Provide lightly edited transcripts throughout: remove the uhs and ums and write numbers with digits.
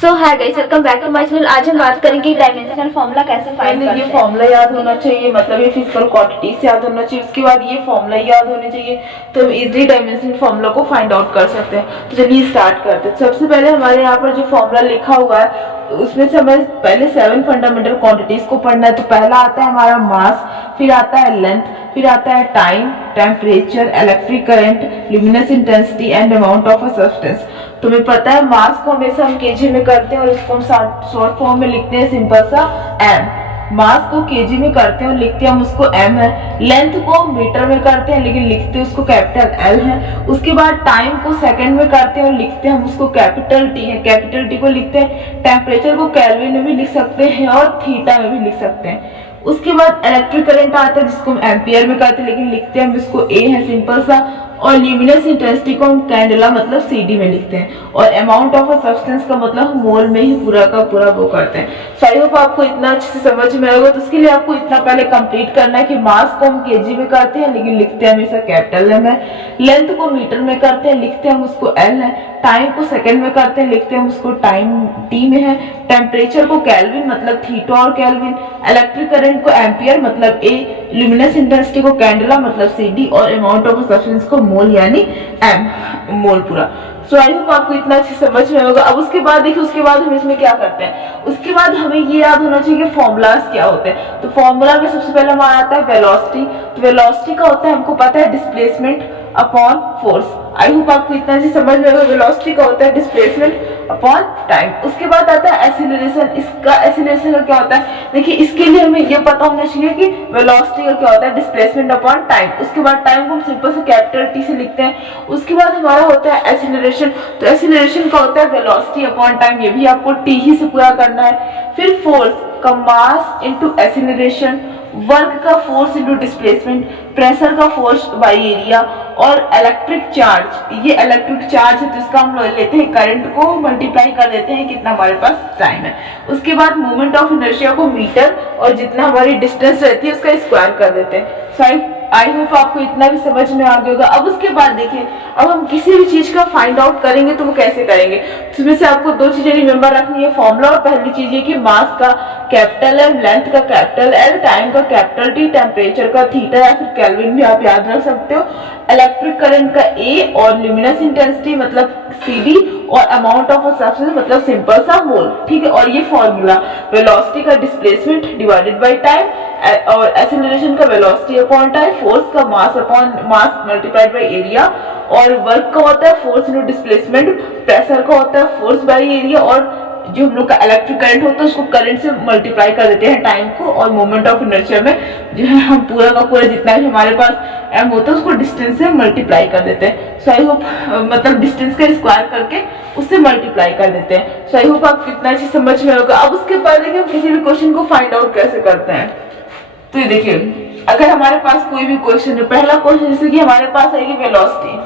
So hi guys, welcome back to my channel. आज हम बात करेंगे डायमेंशनल फॉर्मूला कैसे फाइंड करते ये हैं। फॉर्मूला याद होना चाहिए, मतलब ये फिजिकल क्वांटिटीज याद होना चाहिए। उसके बाद ये फॉर्मूला याद होने चाहिए, तो हम इजीली डायमेंशनल फॉर्मूला को फाइंड आउट कर सकते हैं। तो चलिए स्टार्ट करते हैं। सबसे पहले हमारे यहाँ पर जो फॉर्मूला लिखा हुआ है उसमें से हमें पहले 7 फंडामेंटल क्वांटिटीज को पढ़ना है। तो पहला आता है हमारा मास, फिर आता है लेंथ, फिर आता है time, temperature, electric current, luminous intensity and amount of a substance. तुम्हें पता है मास को हमेशा हम केजी में करते हैं और इसको हम शॉर्ट फॉर्म में लिखते हैं सिंपल सा एम। मास को केजी में करते हैं और लिखते हैं हम उसको एम है। लेंथ को मीटर में करते हैं लेकिन लिखते उसको कैपिटल एल है। उसके बाद टाइम को सेकंड में करते हैं और लिखते हैं हम उसको कैपिटल टी है। कैपिटल टी को लिखते हैं। टेम्परेचर को केल्विन में भी लिख सकते हैं और थीटा में भी लिख सकते हैं। उसके बाद इलेक्ट्रिक करंट आता है जिसको हम एम्पियर में करते हैं लेकिन लिखते हैं हम इसको ए है सिंपल सा। और ल्यूमिनस इंटेंसिटी को हम कैंडेला मतलब सीडी में लिखते हैं। और अमाउंट ऑफ अ सब्सटेंस का मतलब मोल में ही पूरा का पूरा वो करते हैं। सो आई होप आपको इतना अच्छे से समझ में आएगा। तो उसके लिए आपको इतना पहले कंप्लीट करना है कि मास को हम केजी में करते हैं लेकिन लिखते हैं हमेशा कैपिटल एम है। लेंथ को मीटर में करते हैं, लिखते हैं हम उसको एल है। टाइम को सेकंड में करते हैं, लिखते हैं हम उसको टाइम टी में है। टेम्परेचर को केल्विन मतलब थीटा और केल्विन। इलेक्ट्रिक करंट को एम्पियर मतलब ए। ल्यूमिनस इंटेंसिटी को कैंडेला मतलब सीडी। और अमाउंट ऑफ सब्सटेंस को मोल यानी एम, मोल पूरा। सो आई होप आपको इतना अच्छी समझ में होगा। अब उसके बाद देखिए, उसके बाद हम इसमें क्या करते हैं। उसके बाद हमें ये याद होना चाहिए कि फॉर्मूलाज क्या होते हैं। तो फॉर्मूला में सबसे पहले हमारा आता है वेलोसिटी। तो वेलोसिटी का होता है, हमको पता है, displacement upon force. I hope आपको इतना अच्छी समझ में होगा। वेलोसिटी का होता है डिस्प्लेसमेंट अपॉन टाइम। उसके बाद आता है एक्सीलरेशन। इसका एक्सीलरेशन का क्या होता है, देखिए इसके लिए हमें ये पता होना चाहिए कि वेलोसिटी का क्या होता है, डिस्प्लेसमेंट अपॉन टाइम। उसके बाद टाइम को हम सिंपल से कैपिटल टी से लिखते हैं। उसके बाद हमारा होता है एक्सीलरेशन। तो एक्सीलरेशन का होता है वेलोसिटी अपॉन टाइम, ये भी आपको टी ही से पूरा करना है। फिर फोर्स का मास इंटू एक्सीलरेशन, वर्क का फोर्स इंटू डिस्प्लेसमेंट, प्रेशर का फोर्स बाई एरिया। और इलेक्ट्रिक चार्ज, ये इलेक्ट्रिक चार्ज है तो इसका हम लेते हैं करंट को मल्टीप्लाई कर देते हैं कितना हमारे पास टाइम है। उसके बाद मोमेंट ऑफ इनर्शिया को मीटर और जितना हमारी डिस्टेंस रहती है उसका स्क्वायर कर देते हैं। सो आई होप आपको इतना भी समझ में आ गया होगा। अब उसके बाद देखिए, अब हम किसी भी चीज का फाइंड आउट करेंगे तो वो कैसे करेंगे। इसमें से आपको दो चीजें रिमेंबर रखनी है, फॉर्मूला। और पहली चीज ये कि मास का कैपिटल एम, लेंथ का कैपिटल एल, टाइम का कैपिटल टी, टेम्परेचर का थीटा या फिर केल्विन भी आप याद रख सकते हो। इलेक्ट्रिक करंट का ए और ल्यूमिनस इंटेंसिटी मतलब सीडी और अमाउंट ऑफ सब्सटेंस मतलब सिंपल सा मोल, ठीक है। और ये फॉर्मूला वेलोसिटी का डिस्प्लेसमेंट डिवाइडेड बाय टाइम और एक्सीलरेशन का वेलोसिटी अपॉन टाइम, फोर्स का mass upon mass multiplied by area. और वर्क का होता है फोर्स इनटू डिस्प्लेसमेंट, प्रेशर का होता है फोर्स बाय एरिया। और जो हम लोग का इलेक्ट्रिक करंट होता है उसको करंट से मल्टीप्लाई कर देते हैं टाइम को। और मोमेंट ऑफ इनर्शिया में जो है हम पूरा का पूरा जितना भी हमारे पास एम होता है उसको डिस्टेंस से मल्टीप्लाई कर देते हैं। सो आई होप मतलब डिस्टेंस का स्क्वायर करके उससे मल्टीप्लाई कर देते हैं। सो आई होप आपको कितना अच्छी समझ में होगा। अब उसके बाद देखिए हम किसी भी क्वेश्चन को फाइंड आउट कैसे करते हैं। तो ये देखिए, अगर हमारे पास कोई भी क्वेश्चन है, पहला क्वेश्चन जैसे कि हमारे पास है कि वेलोसिटी।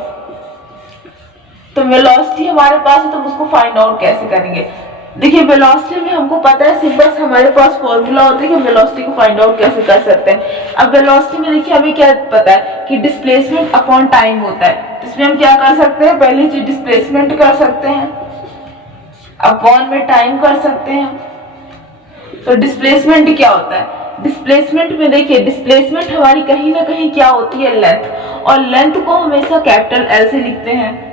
तो वेलोसिटी हमारे पास है तो हम उसको फाइंड आउट कैसे करेंगे। देखिए वेलोसिटी में हमको पता है सिंपल हमारे पास फॉर्मूला होता है कि वेलोसिटी को फाइंड आउट कैसे कर सकते हैं। अब वेलोसिटी में देखिए हमें क्या पता है कि डिस्प्लेसमेंट अपॉन टाइम होता है। इसमें हम क्या कर सकते हैं, पहली चीज डिस्प्लेसमेंट कर सकते हैं, अपॉन में टाइम कर सकते हैं। तो डिस्प्लेसमेंट क्या होता है, डिस्प्लेसमेंट में देखिए डिस्प्लेसमेंट हमारी कहीं ना कहीं क्या होती है, लेंथ। और लेंथ को हमेशा कैपिटल एल से लिखते हैं।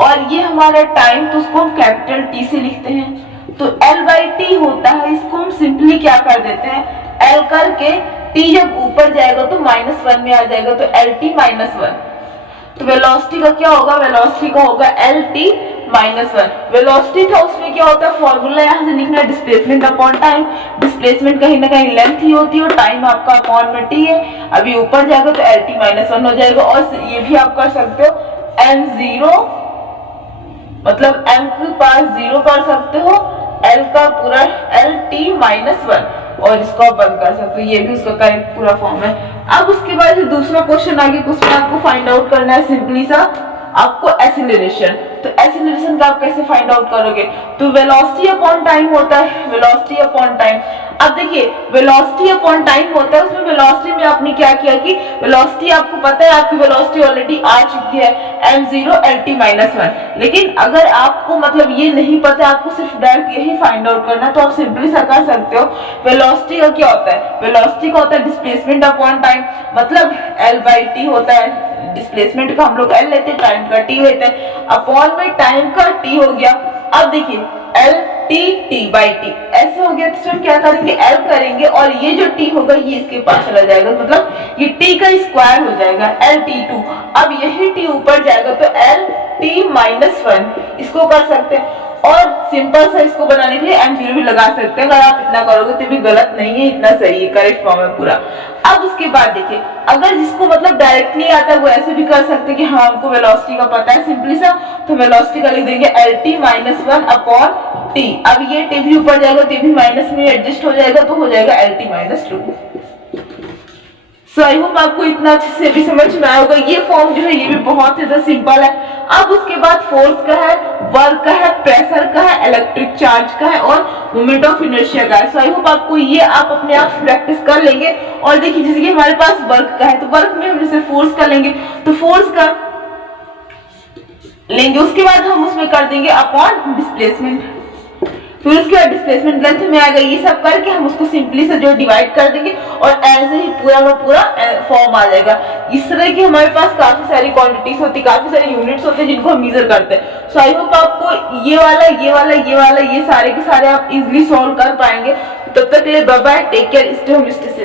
और ये हमारा टाइम, तो उसको हम कैपिटल टी से लिखते हैं। तो एल बाई टी होता है, इसको हम सिंपली क्या कर देते हैं, एल करके टी जब ऊपर जाएगा तो -1 में आ जाएगा, तो एल टी -1। तो वेलोसिटी का क्या होगा, वेलोसिटी का होगा एल टी -1। वेलोसिटी था उसमें क्या होता है, फॉर्मूला यहाँ से लिखना है डिस्प्लेसमेंट अपॉन टाइम। डिस्प्लेसमेंट कहीं ना कहीं लेंथ ही होती है और टाइम आपका अपॉन में टी है। अभी ऊपर जाएगा तो एल टी -1 हो जाएगा। और ये भी आप कर सकते हो एम जीरो मतलब m के पास 0 कर सकते हो, l का पूरा एल टी -1 और इसको आप बंद कर सकते हो। ये भी उसका करेक्ट पूरा फॉर्म है। अब उसके बाद दूसरा क्वेश्चन आगे, उसमें आपको फाइंड आउट करना है सिंपली सा आपको एक्सीलरेशन। तो एक्सीलरेशन का आप कैसे फाइंड आउट करोगे, तो वेलोसिटी अपॉन टाइम होता है, वेलोसिटी अपॉन टाइम। अब देखिए वेलोसिटी अपॉन टाइम होता है, उसमें वेलोसिटी में आपने क्या किया कि वेलोसिटी आपको पता है, आपकी वेलोसिटी ऑलरेडी आ चुकी है m0 lt -1। लेकिन अगर आपको मतलब ये नहीं पता, आपको सिर्फ डायरेक्ट यही फाइंड आउट करना, तो आप सिंपली सा कर सकते हो। वेलोसिटी का क्या होता है, वेलोसिटी का होता है डिस्प्लेसमेंट अपॉन टाइम, मतलब l/t होता है। डिस्प्लेसमेंट का हम लोग l लेते हैं, टाइम का t लेते हैं, अपॉन में टाइम का t हो गया। अब देखिए l t/t ऐसे हो गया, तो हम क्या करेंगे, l करेंगे और ये जो t होगा ये इसके पास चला जाएगा, मतलब ये t का स्क्वायर हो जाएगा lt2। अब यही t ऊपर जाएगा तो lt-1 इसको कर सकते हैं। और सिंपल सा इसको बनाने के लिए m0 भी लगा सकते हैं। अगर आप इतना करोगे तो भी गलत नहीं है, इतना सही है, करेक्ट फॉर्म है पूरा। अब उसके बाद देखिए, अगर जिसको मतलब डायरेक्टली आता है वो ऐसे भी कर सकते हैं कि हाँ हमको वेलोसिटी का पता है सिंपली सा, तो वेलोसिटी का लिख देंगे lt-1 अपॉन t। अब ये t भी ऊपर जाएगा तो ये भी माइनस में एडजस्ट हो जाएगा, तो हो जाएगा lt-2। सो आई होप आपको इतना अच्छे से भी समझ में आया होगा। ये फॉर्म जो है ये भी बहुत ज्यादा सिंपल है। अब उसके बाद फोर्स का है, वर्क का है, प्रेशर का है, इलेक्ट्रिक चार्ज का है और मोमेंट ऑफ इनर्शिया का है। सो आई होप आपको ये आप अपने आप प्रैक्टिस कर लेंगे। और देखिए जैसे कि हमारे पास वर्क का है, तो वर्क में हम जैसे फोर्स का लेंगे तो फोर्स का लेंगे, उसके बाद हम उसमें कर देंगे अपॉन डिस्प्लेसमेंट, फिर उसके बाद डिस्प्लेसमेंट लेंथ में आएगा। ये सब करके हम उसको सिंपली से जो डिवाइड कर देंगे और ऐसे ही पूरा का पूरा फॉर्म आ जाएगा। इस तरह की हमारे पास काफी सारी क्वांटिटीज होती है, काफी सारे यूनिट्स होते हैं जिनको हम मेजर करते हैं। सो आई होप आपको ये वाला ये सारे के सारे आप इजिली सॉल्व कर पाएंगे। तब तक के लिए bye bye, take care, stay home, stay safe.